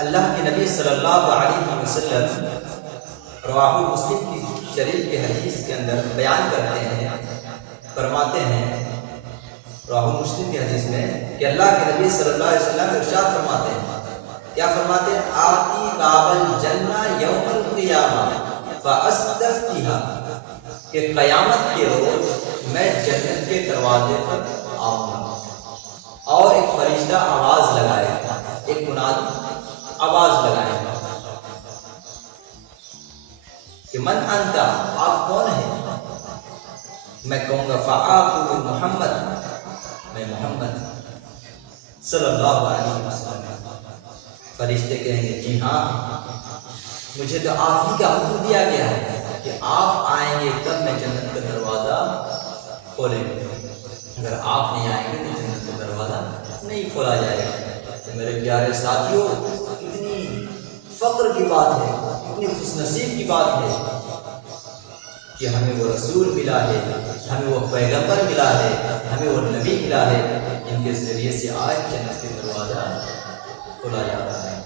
اللہ کے نبی صلی اللہ علیہ وسلم رواہ مسلم کی شریف کے حدیث کے اندر بیان کرتے ہیں، فرماتے ہیں رواہ مسلم کی حدیث میں کہ اللہ کے نبی صلی اللہ علیہ وسلم ارشاد فرماتے ہیں، کیا فرماتے ہیں؟ آتی باب الجنہ یوم القیامہ فاستفتیہا، کہ قیامت کے روز میں جنت کے دروازے پر آؤں گا اور ایک فرشتہ آواز لگائے گا، ایک منادی آواز لگائے گا کہ من انتا، آپ کون ہیں؟ میں کہوں گا فآقول محمد، میں محمد صلی اللہ علیہ وسلم۔ فرشتے کہیں گے جی ہاں، مجھے تو آپ ہی کا حکم دیا گیا ہے کہ آپ آئیں گے تب میں جنت کا دروازہ کھولیں گے، اگر آپ نہیں آئیں گے تو جنت کا دروازہ نہیں کھولا جائے گا۔ تو میرے پیارے ساتھیوں، اتنی فخر کی بات ہے، اتنی خوش نصیب کی بات ہے کہ ہمیں وہ رسول ملا ہے، ہمیں وہ پیغمبر ملا ہے، ہمیں وہ نبی ملا ہے، جن کے ذریعے سے آج جنت کے دروازہ کھولا جاتا ہے۔